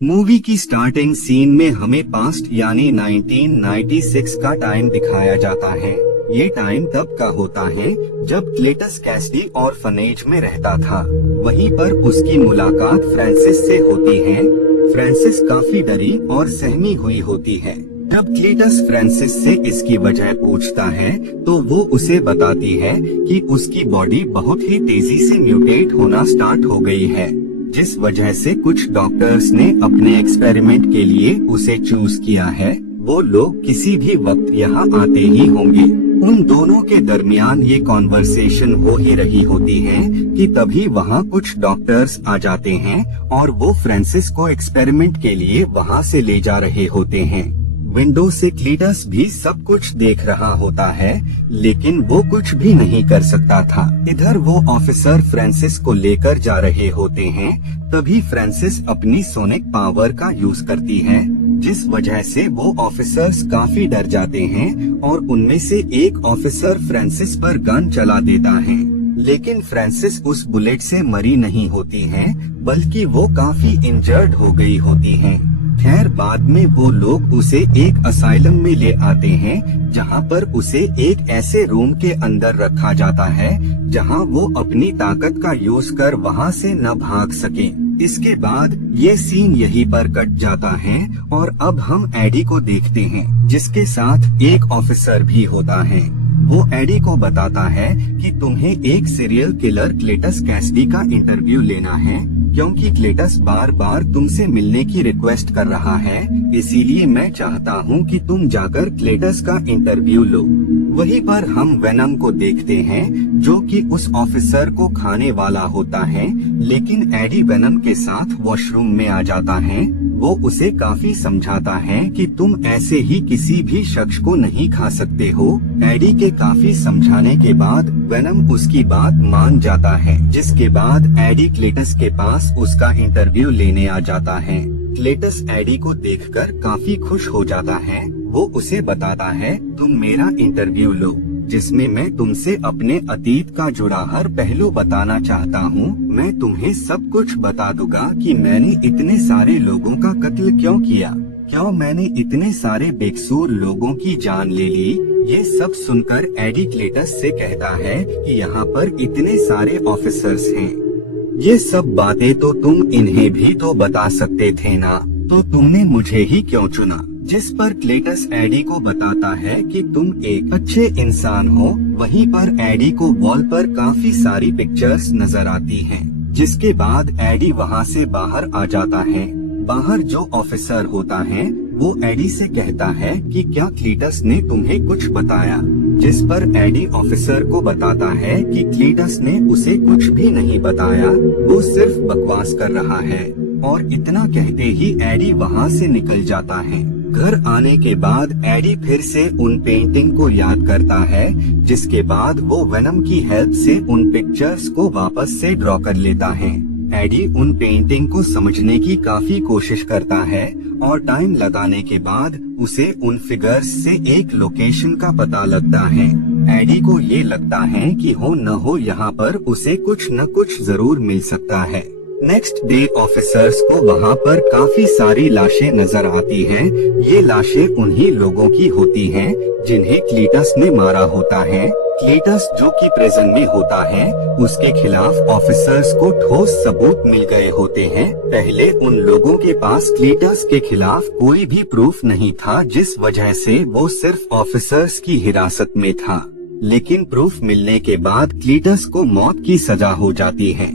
Movie की starting scene में हमें पास्ट यानी 1996 का टाइम दिखाया जाता है। ये टाइम तब का होता है जब क्लेटस कैसिडी ऑर्फनेज में रहता था। वहीं पर उसकी मुलाकात फ्रांसिस से होती है। फ्रांसिस काफी डरी और सहमी हुई होती है। जब क्लेटस फ्रांसिस से इसकी वजह पूछता है तो वो उसे बताती है कि उसकी बॉडी बहुत ही तेजी से म्यूटेट होना स्टार्ट हो गई है, जिस वजह से कुछ डॉक्टर्स ने अपने एक्सपेरिमेंट के लिए उसे चूज किया है। वो लोग किसी भी वक्त यहाँ आते ही होंगे। उन दोनों के दरमियान ये कॉन्वर्सेशन हो ही रही होती है कि तभी वहाँ कुछ डॉक्टर्स आ जाते हैं और वो फ्रांसिस को एक्सपेरिमेंट के लिए वहाँ से ले जा रहे होते हैं। विंडो से क्लीटस भी सब कुछ देख रहा होता है, लेकिन वो कुछ भी नहीं कर सकता था। इधर वो ऑफिसर फ्रांसिस को लेकर जा रहे होते हैं। तभी फ्रांसिस अपनी सोनिक पावर का यूज करती है, जिस वजह से वो ऑफिसर्स काफी डर जाते हैं और उनमें से एक ऑफिसर फ्रांसिस पर गन चला देता है। लेकिन फ्रांसिस उस बुलेट से मरी नहीं होती है, बल्कि वो काफी इंजर्ड हो गई होती है। खैर बाद में वो लोग उसे एक असाइलम में ले आते हैं, जहां पर उसे एक ऐसे रूम के अंदर रखा जाता है जहां वो अपनी ताकत का यूज कर वहां से न भाग सके। इसके बाद ये सीन यहीं पर कट जाता है और अब हम एडी को देखते हैं, जिसके साथ एक ऑफिसर भी होता है। वो एडी को बताता है कि तुम्हें एक सीरियल किलर क्लेटस कैसिडी का इंटरव्यू लेना है, क्योंकि क्लेटस बार बार तुमसे मिलने की रिक्वेस्ट कर रहा है। इसीलिए मैं चाहता हूँ कि तुम जाकर क्लेटस का इंटरव्यू लो। वहीं पर हम वेनम को देखते हैं, जो कि उस ऑफिसर को खाने वाला होता है, लेकिन एडी वेनम के साथ वॉशरूम में आ जाता है। वो उसे काफी समझाता है कि तुम ऐसे ही किसी भी शख्स को नहीं खा सकते हो। एडी के काफी समझाने के बाद वेनम उसकी बात मान जाता है, जिसके बाद एडी क्लेटस के पास उसका इंटरव्यू लेने आ जाता है। क्लेटस एडी को देखकर काफी खुश हो जाता है। वो उसे बताता है, तुम मेरा इंटरव्यू लो, जिसमें मैं तुमसे अपने अतीत का जुड़ा हर पहलू बताना चाहता हूँ। मैं तुम्हें सब कुछ बता दूंगा कि मैंने इतने सारे लोगों का कत्ल क्यों किया, क्यों मैंने इतने सारे बेकसूर लोगों की जान ले ली। ये सब सुनकर एडी क्लेटस से कहता है कि यहाँ पर इतने सारे ऑफिसर्स हैं, ये सब बातें तो तुम इन्हें भी तो बता सकते थे ना, तो तुमने मुझे ही क्यों चुना। जिस पर क्लेटस एडी को बताता है कि तुम एक अच्छे इंसान हो। वहीं पर एडी को वॉल पर काफी सारी पिक्चर्स नजर आती हैं, जिसके बाद एडी वहां से बाहर आ जाता है। बाहर जो ऑफिसर होता है वो एडी से कहता है कि क्या क्लेटस ने तुम्हें कुछ बताया, जिस पर एडी ऑफिसर को बताता है कि क्लेटस ने उसे कुछ भी नहीं बताया, वो सिर्फ बकवास कर रहा है। और इतना कहते ही एडी वहां से निकल जाता है। घर आने के बाद एडी फिर से उन पेंटिंग को याद करता है, जिसके बाद वो वेनम की हेल्प से उन पिक्चर्स को वापस से ड्रॉ कर लेता है। एडी उन पेंटिंग को समझने की काफी कोशिश करता है और टाइम लगाने के बाद उसे उन फिगर्स से एक लोकेशन का पता लगता है। एडी को ये लगता है कि हो न हो यहाँ पर उसे कुछ न कुछ जरूर मिल सकता है। नेक्स्ट डे ऑफिसर्स को वहाँ पर काफी सारी लाशें नजर आती हैं। ये लाशें उन्हीं लोगों की होती हैं जिन्हें क्लीटस ने मारा होता है। क्लीटस जो कि प्रिजन में होता है, उसके खिलाफ ऑफिसर्स को ठोस सबूत मिल गए होते हैं। पहले उन लोगों के पास क्लीटस के खिलाफ कोई भी प्रूफ नहीं था, जिस वजह से वो सिर्फ ऑफिसर्स की हिरासत में था। लेकिन प्रूफ मिलने के बाद क्लीटस को मौत की सजा हो जाती है।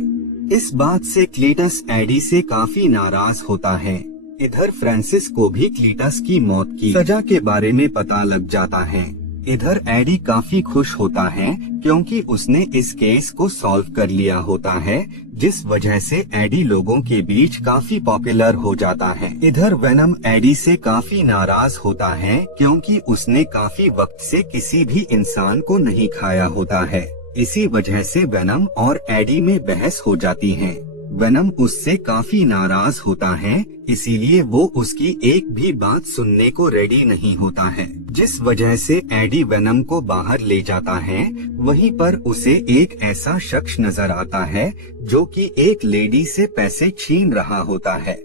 इस बात से क्लेटस एडी से काफी नाराज होता है। इधर फ्रांसिस को भी क्लेटस की मौत की सजा के बारे में पता लग जाता है। इधर एडी काफी खुश होता है, क्योंकि उसने इस केस को सॉल्व कर लिया होता है, जिस वजह से एडी लोगों के बीच काफी पॉपुलर हो जाता है। इधर वेनम एडी से काफी नाराज होता है, क्योंकि उसने काफी वक्त से किसी भी इंसान को नहीं खाया होता है। इसी वजह से वेनम और एडी में बहस हो जाती है। वेनम उससे काफी नाराज होता है, इसीलिए वो उसकी एक भी बात सुनने को रेडी नहीं होता है, जिस वजह से एडी वेनम को बाहर ले जाता है। वहीं पर उसे एक ऐसा शख्स नजर आता है जो कि एक लेडी से पैसे छीन रहा होता है।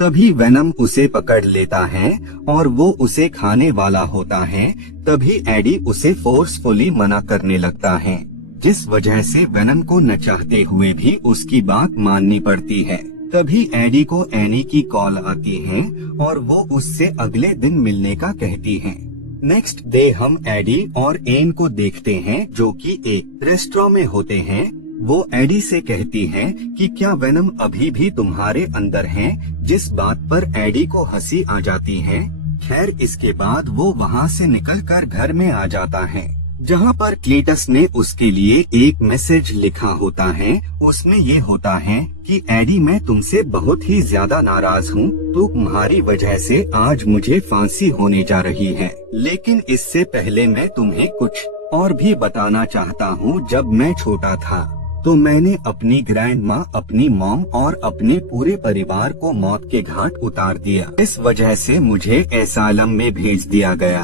तभी वेनम उसे पकड़ लेता है और वो उसे खाने वाला होता है। तभी एडी उसे फोर्सफुली मना करने लगता है, जिस वजह से वेनम को न चाहते हुए भी उसकी बात माननी पड़ती है। तभी एडी को एनी की कॉल आती है और वो उससे अगले दिन मिलने का कहती है। नेक्स्ट डे हम एडी और एन को देखते हैं, जो कि एक रेस्टोरेंट में होते हैं। वो एडी से कहती है कि क्या वेनम अभी भी तुम्हारे अंदर है, जिस बात पर एडी को हंसी आ जाती है। खैर, इसके बाद वो वहाँ से निकलकर घर में आ जाता है, जहाँ पर क्लीटस ने उसके लिए एक मैसेज लिखा होता है। उसमें ये होता है कि एडी, मैं तुमसे बहुत ही ज्यादा नाराज हूँ। तुम्हारी वजह से आज मुझे फांसी होने जा रही है। लेकिन इससे पहले मैं तुम्हें कुछ और भी बताना चाहता हूँ। जब मैं छोटा था तो मैंने अपनी ग्रैंड माँ, अपनी मॉम और अपने पूरे परिवार को मौत के घाट उतार दिया। इस वजह से मुझे एसाइलम में भेज दिया गया।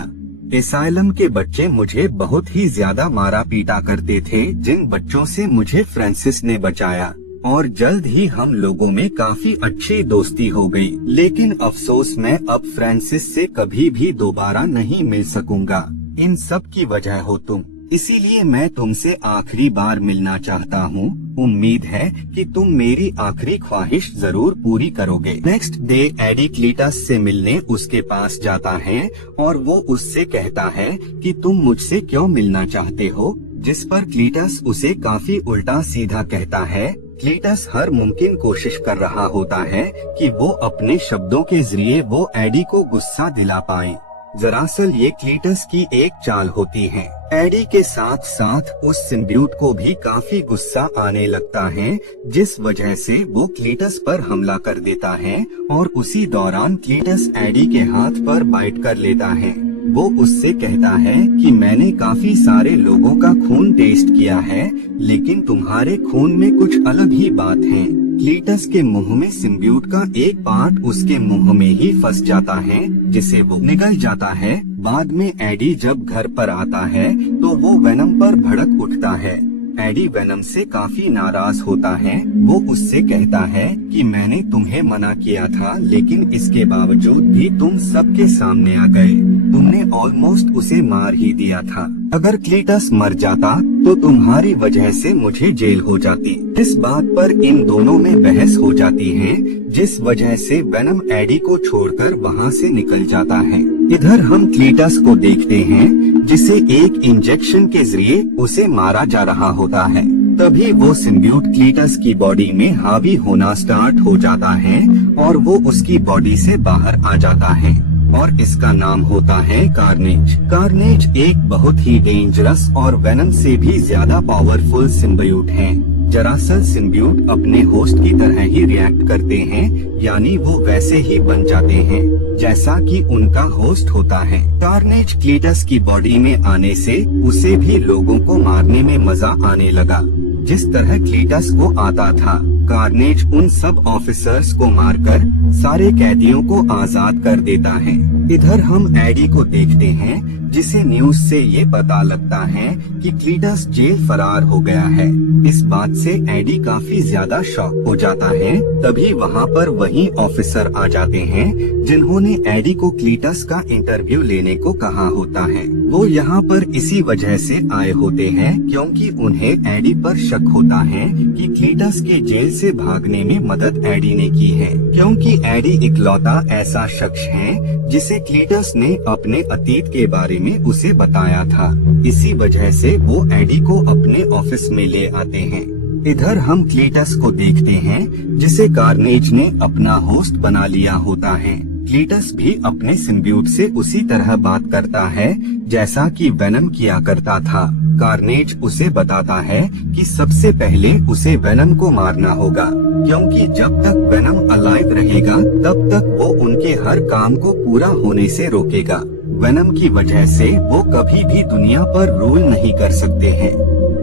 एसाइलम के बच्चे मुझे बहुत ही ज्यादा मारा पीटा करते थे, जिन बच्चों से मुझे फ्रांसिस ने बचाया और जल्द ही हम लोगों में काफी अच्छी दोस्ती हो गई। लेकिन अफसोस, मैं अब फ्रांसिस से कभी भी दोबारा नहीं मिल सकूंगा। इन सब की वजह हो तुम, इसीलिए मैं तुमसे आखिरी बार मिलना चाहता हूँ। उम्मीद है कि तुम मेरी आखिरी ख्वाहिश जरूर पूरी करोगे। नेक्स्ट डे एडी क्लीटस से मिलने उसके पास जाता है और वो उससे कहता है कि तुम मुझसे क्यों मिलना चाहते हो, जिस पर क्लीटस उसे काफी उल्टा सीधा कहता है। क्लीटस हर मुमकिन कोशिश कर रहा होता है कि वो अपने शब्दों के जरिए वो एडी को गुस्सा दिला पाए। दरअसल ये क्लीटस की एक चाल होती है। एडी के साथ साथ उस सिम्बियूट को भी काफी गुस्सा आने लगता है, जिस वजह से वो क्लीटस पर हमला कर देता है और उसी दौरान क्लीटस एडी के हाथ पर बाइट कर लेता है। वो उससे कहता है कि मैंने काफी सारे लोगों का खून टेस्ट किया है, लेकिन तुम्हारे खून में कुछ अलग ही बात है। क्लीटस के मुंह में सिम्बियूट का एक पार्ट उसके मुंह में ही फंस जाता है, जिसे वो निगल जाता है। बाद में एडी जब घर पर आता है तो वो वेनम पर भड़क उठता है। एडी वेनम से काफी नाराज होता है। वो उससे कहता है कि मैंने तुम्हें मना किया था, लेकिन इसके बावजूद भी तुम सबके सामने आ गए। तुमने ऑलमोस्ट उसे मार ही दिया था। अगर क्लीटस मर जाता तो तुम्हारी वजह से मुझे जेल हो जाती। इस बात पर इन दोनों में बहस हो जाती है, जिस वजह से वेनम एडी को छोड़कर वहाँ से निकल जाता है। इधर हम क्लीटस को देखते हैं, जिसे एक इंजेक्शन के जरिए उसे मारा जा रहा होता है। तभी वो सिम्बियूट क्लीटस की बॉडी में हावी होना स्टार्ट हो जाता है और वो उसकी बॉडी से बाहर आ जाता है और इसका नाम होता है कार्नेज। कार्नेज एक बहुत ही डेंजरस और वेनम से भी ज्यादा पावरफुल सिम्बियूट है। दरअसल सिम्बियूट अपने होस्ट की तरह ही रिएक्ट करते हैं, यानी वो वैसे ही बन जाते हैं जैसा कि उनका होस्ट होता है। कार्नेज क्लीटस की बॉडी में आने से उसे भी लोगों को मारने में मजा आने लगा, जिस तरह क्लीटस को आता था। कार्नेज उन सब ऑफिसर्स को मारकर सारे कैदियों को आजाद कर देता है। इधर हम एडी को देखते हैं, जिसे न्यूज से ये पता लगता है कि क्लीटस जेल फरार हो गया है। इस बात से एडी काफी ज्यादा शॉक हो जाता है। तभी वहाँ पर वही ऑफिसर आ जाते हैं, जिन्होंने एडी को क्लीटस का इंटरव्यू लेने को कहा होता है। वो यहाँ पर इसी वजह से आए होते हैं, क्योंकि उन्हें एडी पर शक होता है कि क्लीटस के जेल से भागने में मदद एडी ने की है, क्योंकि एडी इकलौता ऐसा शख्स है जिसे क्लीटस ने अपने अतीत के बारे में उसे बताया था। इसी वजह से वो एडी को अपने ऑफिस में ले आते हैं। इधर हम क्लीटस को देखते हैं, जिसे कार्नेज ने अपना होस्ट बना लिया होता है। क्लीटस भी अपने सिम्बियूट से उसी तरह बात करता है जैसा कि वेनम किया करता था। कार्नेज उसे बताता है कि सबसे पहले उसे वेनम को मारना होगा, क्योंकि जब तक वेनम अलाइव रहेगा तब तक वो उनके हर काम को पूरा होने से रोकेगा। वेनम की वजह से वो कभी भी दुनिया पर रूल नहीं कर सकते हैं।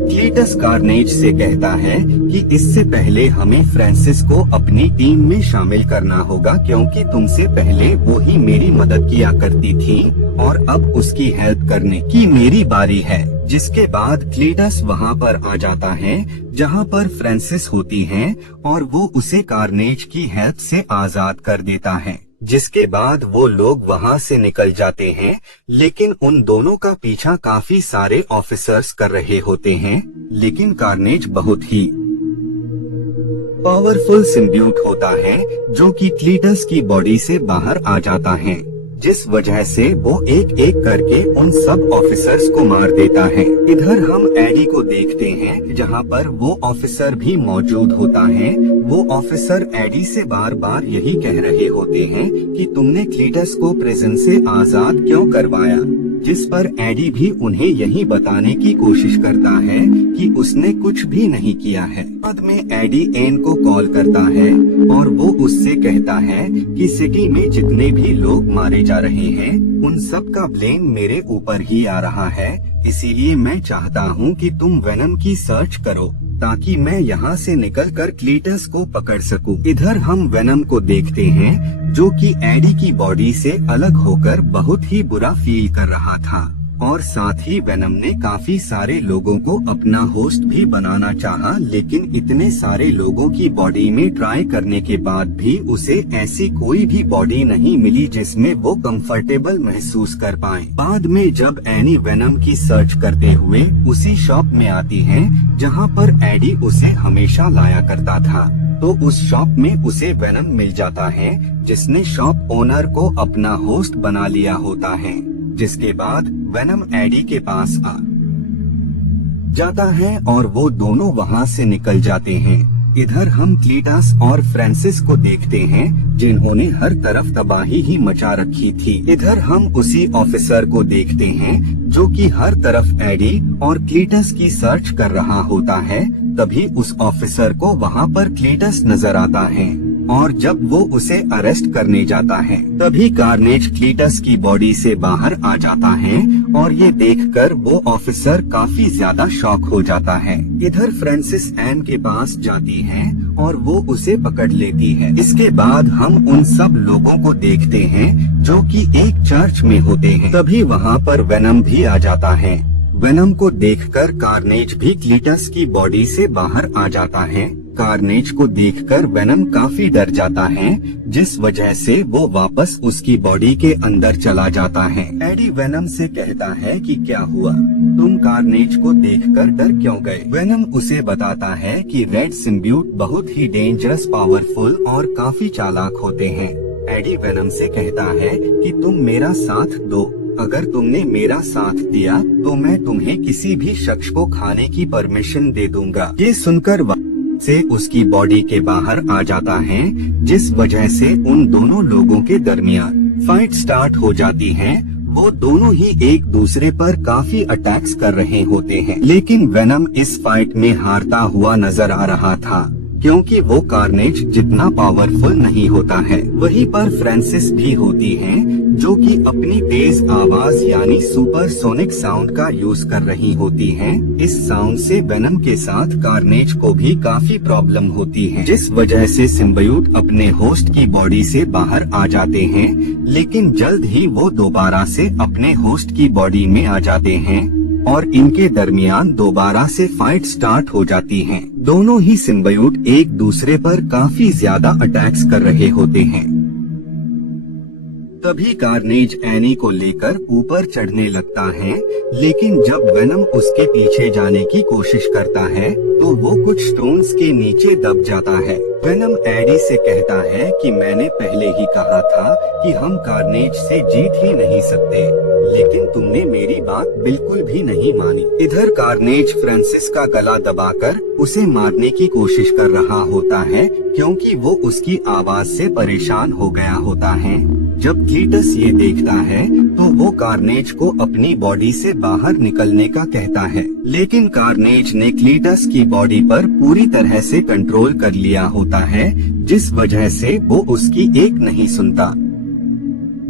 क्लीटस कार्नेज से कहता है कि इससे पहले हमें फ्रांसिस को अपनी टीम में शामिल करना होगा, क्योंकि तुमसे पहले वो ही मेरी मदद किया करती थी और अब उसकी हेल्प करने की मेरी बारी है। जिसके बाद क्लीटस वहाँ पर आ जाता है जहाँ पर फ्रांसिस होती है और वो उसे कार्नेज की हेल्प से आजाद कर देता है। जिसके बाद वो लोग वहाँ से निकल जाते हैं, लेकिन उन दोनों का पीछा काफी सारे ऑफिसर्स कर रहे होते हैं। लेकिन कार्नेज बहुत ही पावरफुल सिम्बियोट होता है जो कि क्लीटस की बॉडी से बाहर आ जाता है, जिस वजह से वो एक एक करके उन सब ऑफिसर्स को मार देता है। इधर हम एडी को देखते हैं जहाँ पर वो ऑफिसर भी मौजूद होता है। वो ऑफिसर एडी से बार बार यही कह रहे होते हैं कि तुमने क्लीटस को प्रिजन से आजाद क्यों करवाया, जिस पर एडी भी उन्हें यही बताने की कोशिश करता है कि उसने कुछ भी नहीं किया है। बाद में एडी एन को कॉल करता है और वो उससे कहता है कि सिटी में जितने भी लोग मारे जा रहे हैं उन सब का ब्लेम मेरे ऊपर ही आ रहा है, इसीलिए मैं चाहता हूँ कि तुम वेनम की सर्च करो ताकि मैं यहाँ से निकलकर क्लीटस को पकड़ सकूं। इधर हम वेनम को देखते हैं जो कि एडी की बॉडी से अलग होकर बहुत ही बुरा फील कर रहा था और साथ ही वेनम ने काफी सारे लोगों को अपना होस्ट भी बनाना चाहा, लेकिन इतने सारे लोगों की बॉडी में ट्राई करने के बाद भी उसे ऐसी कोई भी बॉडी नहीं मिली जिसमें वो कंफर्टेबल महसूस कर पाए। बाद में जब एनी वेनम की सर्च करते हुए उसी शॉप में आती है जहाँ पर एडी उसे हमेशा लाया करता था, तो उस शॉप में उसे वेनम मिल जाता है जिसने शॉप ओनर को अपना होस्ट बना लिया होता है। जिसके बाद वेनम एडी के पास आ जाता है और वो दोनों वहाँ से निकल जाते हैं। इधर हम क्लीटस और फ्रांसिस को देखते हैं जिन्होंने हर तरफ तबाही ही मचा रखी थी। इधर हम उसी ऑफिसर को देखते हैं जो कि हर तरफ एडी और क्लीटस की सर्च कर रहा होता है। तभी उस ऑफिसर को वहाँ पर क्लीटस नजर आता है और जब वो उसे अरेस्ट करने जाता है तभी कार्नेज क्लीटस की बॉडी से बाहर आ जाता है और ये देखकर वो ऑफिसर काफी ज्यादा शॉक हो जाता है। इधर फ्रांसिस एन के पास जाती है और वो उसे पकड़ लेती है। इसके बाद हम उन सब लोगों को देखते हैं जो कि एक चर्च में होते हैं। तभी वहाँ पर वेनम भी आ जाता है। वेनम को देखकर कार्नेज भी क्लीटस की बॉडी से बाहर आ जाता है। कार्नेज को देखकर वेनम काफी डर जाता है, जिस वजह से वो वापस उसकी बॉडी के अंदर चला जाता है। एडी वेनम से कहता है कि क्या हुआ, तुम कार्नेज को देखकर डर क्यों गए। वेनम उसे बताता है कि रेड सिम्बियोट बहुत ही डेंजरस, पावरफुल और काफी चालाक होते हैं। एडी वेनम से कहता है कि तुम मेरा साथ दो, अगर तुमने मेरा साथ दिया तो मैं तुम्हें किसी भी शख्स को खाने की परमिशन दे दूंगा। ये सुनकर से उसकी बॉडी के बाहर आ जाता है, जिस वजह से उन दोनों लोगों के दरमियान फाइट स्टार्ट हो जाती है। वो दोनों ही एक दूसरे पर काफी अटैक्स कर रहे होते हैं, लेकिन वेनम इस फाइट में हारता हुआ नजर आ रहा था क्योंकि वो कार्नेज जितना पावरफुल नहीं होता है। वहीं पर फ्रांसिस भी होती है जो कि अपनी तेज आवाज यानी सुपरसोनिक साउंड का यूज कर रही होती हैं। इस साउंड से वेनम के साथ कार्नेज को भी काफी प्रॉब्लम होती है, जिस वजह से सिम्बियोट अपने होस्ट की बॉडी से बाहर आ जाते हैं, लेकिन जल्द ही वो दोबारा से अपने होस्ट की बॉडी में आ जाते हैं और इनके दरमियान दोबारा से फाइट स्टार्ट हो जाती है। दोनों ही सिम्बियोट एक दूसरे पर काफी ज्यादा अटैक्स कर रहे होते हैं। तभी कार्नेज एनी को लेकर ऊपर चढ़ने लगता है, लेकिन जब वेनम उसके पीछे जाने की कोशिश करता है तो वो कुछ स्टोन्स के नीचे दब जाता है। वेनम एडी से कहता है कि मैंने पहले ही कहा था कि हम कार्नेज से जीत ही नहीं सकते, लेकिन तुमने मेरी बात बिल्कुल भी नहीं मानी। इधर कार्नेज फ्रांसिस का गला दबाकर उसे मारने की कोशिश कर रहा होता है क्योंकि वो उसकी आवाज से परेशान हो गया होता है। जब क्लीटस ये देखता है तो वो कार्नेज को अपनी बॉडी से बाहर निकलने का कहता है, लेकिन कार्नेज ने क्लीटस की बॉडी पर पूरी तरह से कंट्रोल कर लिया होता है, जिस वजह से वो उसकी एक नहीं सुनता।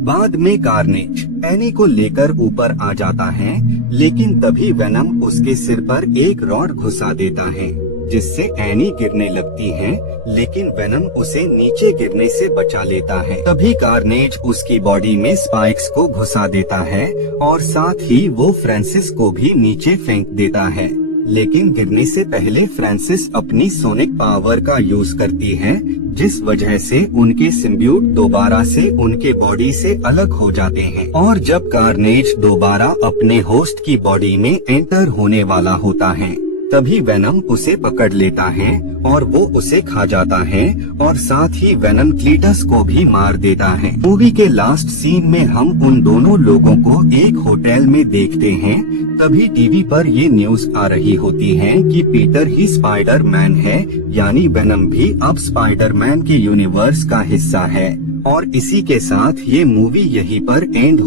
बाद में कार्नेज एनी को लेकर ऊपर आ जाता है, लेकिन तभी वेनम उसके सिर पर एक रॉड घुसा देता है, जिससे एनी गिरने लगती है, लेकिन वेनम उसे नीचे गिरने से बचा लेता है। तभी कार्नेज उसकी बॉडी में स्पाइक्स को घुसा देता है और साथ ही वो फ्रांसिस को भी नीचे फेंक देता है। लेकिन गिरने से पहले फ्रांसिस अपनी सोनिक पावर का यूज करती है, जिस वजह से उनके सिम्बियोट दोबारा से उनके बॉडी से अलग हो जाते हैं। और जब कार्नेज दोबारा अपने होस्ट की बॉडी में एंटर होने वाला होता है, तभी वेनम उसे पकड़ लेता है और वो उसे खा जाता है और साथ ही वेनम क्लीटस को भी मार देता है। मूवी के लास्ट सीन में हम उन दोनों लोगों को एक होटल में देखते हैं। तभी टीवी पर ये न्यूज आ रही होती है कि पीटर ही स्पाइडरमैन है, यानी वेनम भी अब स्पाइडरमैन के यूनिवर्स का हिस्सा है। और इसी के साथ ये मूवी यहीं पर एंड